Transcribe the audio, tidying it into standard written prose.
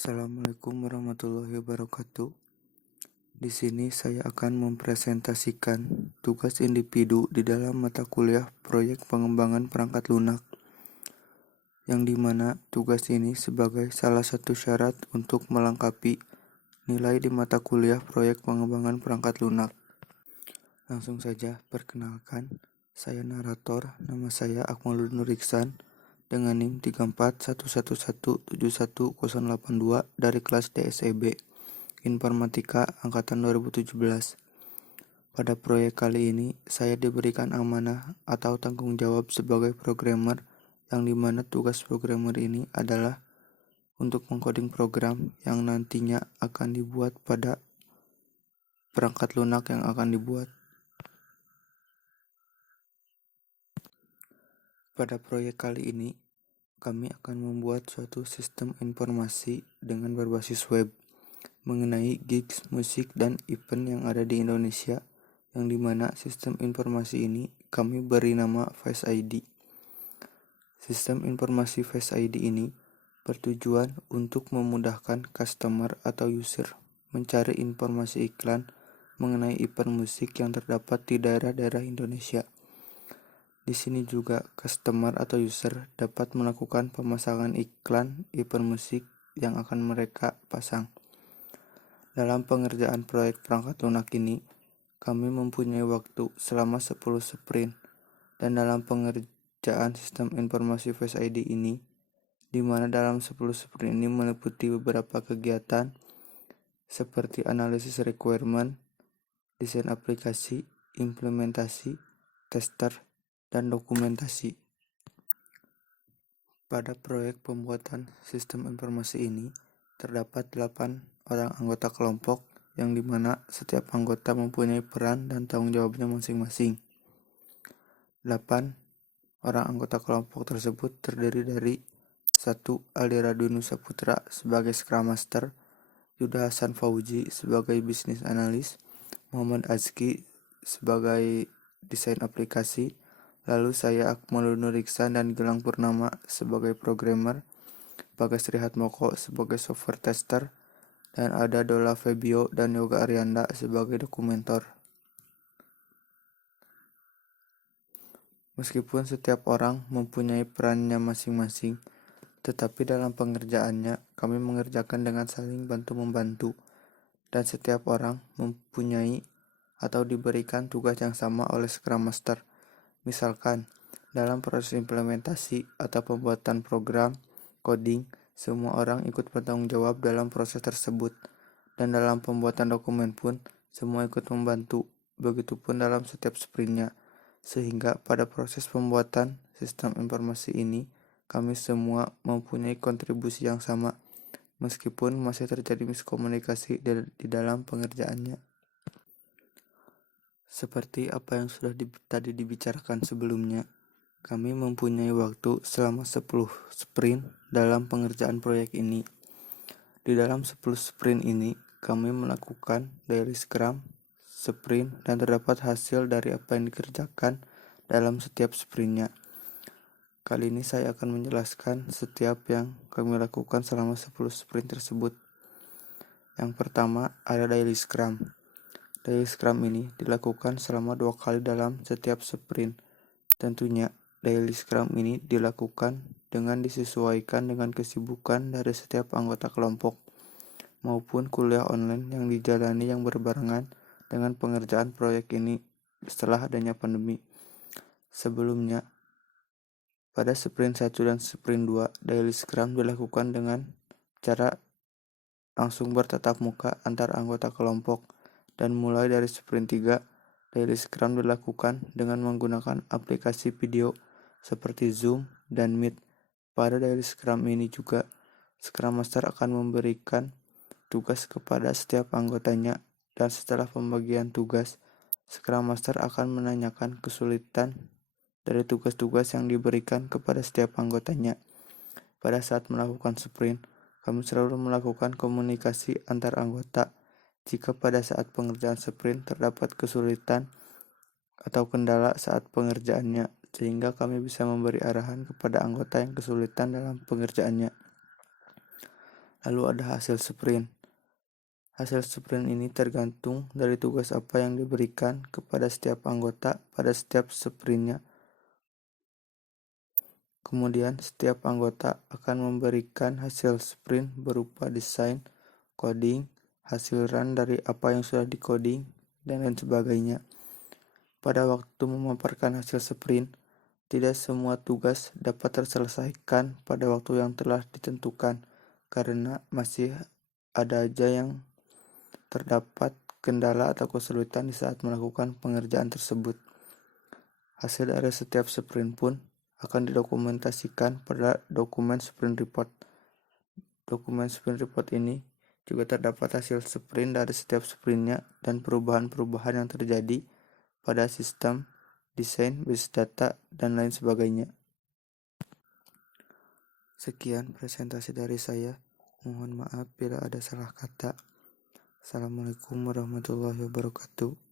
Assalamualaikum warahmatullahi wabarakatuh. Di sini saya akan mempresentasikan tugas individu di dalam mata kuliah proyek pengembangan perangkat lunak, yang dimana tugas ini sebagai salah satu syarat untuk melengkapi nilai di mata kuliah proyek pengembangan perangkat lunak. Langsung saja, perkenalkan, saya narator, nama saya Akmalul Nur Iksan, dengan NIM 3411171082 dari kelas DSEB Informatika Angkatan 2017. Pada proyek kali ini, saya diberikan amanah atau tanggung jawab sebagai programmer, yang dimana tugas programmer ini adalah untuk mengcoding program yang nantinya akan dibuat pada perangkat lunak yang akan dibuat. Pada proyek kali ini, kami akan membuat suatu sistem informasi dengan berbasis web mengenai gigs, musik, dan event yang ada di Indonesia, yang dimana sistem informasi ini kami beri nama Face ID. Sistem informasi Face ID ini bertujuan untuk memudahkan customer atau user mencari informasi iklan mengenai event musik yang terdapat di daerah-daerah Indonesia. Di sini juga customer atau user dapat melakukan pemasangan iklan event musik yang akan mereka pasang. Dalam pengerjaan proyek perangkat lunak ini, kami mempunyai waktu selama 10 sprint, dan dalam pengerjaan sistem informasi Face ID ini, di mana dalam 10 sprint ini meliputi beberapa kegiatan seperti analisis requirement, desain aplikasi, implementasi, tester, dan dokumentasi. Pada proyek pembuatan sistem informasi ini, terdapat 8 orang anggota kelompok, yang dimana setiap anggota mempunyai peran dan tanggung jawabnya masing-masing. 8 orang anggota kelompok tersebut terdiri dari 1. Aldi Radunus Saputra sebagai Scrum Master, Yuda Hasan Fauzi sebagai Business Analyst, Muhammad Azki sebagai Desain Aplikasi, lalu saya Akmalul Nur Iksan dan Gilang Purnama sebagai Programmer, Bagas Trihatmoko sebagai Software Tester, dan ada Dola Febio dan Yoga Arianda sebagai Dokumenter. Meskipun setiap orang mempunyai perannya masing-masing, tetapi dalam pengerjaannya kami mengerjakan dengan saling bantu-membantu, dan setiap orang mempunyai atau diberikan tugas yang sama oleh Scrum Master. Misalkan, dalam proses implementasi atau pembuatan program, coding, semua orang ikut bertanggung jawab dalam proses tersebut, dan dalam pembuatan dokumen pun semua ikut membantu, begitupun dalam setiap sprintnya, sehingga pada proses pembuatan sistem informasi ini kami semua mempunyai kontribusi yang sama, meskipun masih terjadi miskomunikasi di dalam pengerjaannya. Seperti apa yang sudah tadi dibicarakan sebelumnya, kami mempunyai waktu selama 10 sprint dalam pengerjaan proyek ini. Di dalam 10 sprint ini, kami melakukan daily scrum, sprint, dan terdapat hasil dari apa yang dikerjakan dalam setiap sprintnya. Kali ini saya akan menjelaskan setiap yang kami lakukan selama 10 sprint tersebut. Yang pertama ada daily scrum. Daily scrum ini dilakukan selama 2 kali dalam setiap sprint. Tentunya daily scrum ini dilakukan dengan disesuaikan dengan kesibukan dari setiap anggota kelompok maupun kuliah online yang dijalani yang berbarengan dengan pengerjaan proyek ini setelah adanya pandemi. Sebelumnya, pada sprint 1 dan sprint 2, daily scrum dilakukan dengan cara langsung bertatap muka antar anggota kelompok, dan mulai dari sprint 3, daily scrum dilakukan dengan menggunakan aplikasi video seperti Zoom dan Meet. Pada daily scrum ini juga, Scrum Master akan memberikan tugas kepada setiap anggotanya, dan setelah pembagian tugas, Scrum Master akan menanyakan kesulitan dari tugas-tugas yang diberikan kepada setiap anggotanya. Pada saat melakukan sprint, kami selalu melakukan komunikasi antar anggota. Jika pada saat pengerjaan sprint terdapat kesulitan atau kendala saat pengerjaannya, sehingga kami bisa memberi arahan kepada anggota yang kesulitan dalam pengerjaannya. Lalu ada hasil sprint. Hasil sprint ini tergantung dari tugas apa yang diberikan kepada setiap anggota pada setiap sprintnya. Kemudian setiap anggota akan memberikan hasil sprint berupa desain, coding, hasil run dari apa yang sudah di-coding, dan lain sebagainya. Pada waktu memaparkan hasil sprint, tidak semua tugas dapat terselesaikan pada waktu yang telah ditentukan, karena masih ada aja yang terdapat kendala atau kesulitan di saat melakukan pengerjaan tersebut. Hasil dari setiap sprint pun akan didokumentasikan pada dokumen sprint report. Dokumen sprint report ini juga terdapat hasil sprint dari setiap sprintnya dan perubahan-perubahan yang terjadi pada sistem, desain, basis data, dan lain sebagainya. Sekian presentasi dari saya. Mohon maaf bila ada salah kata. Assalamualaikum warahmatullahi wabarakatuh.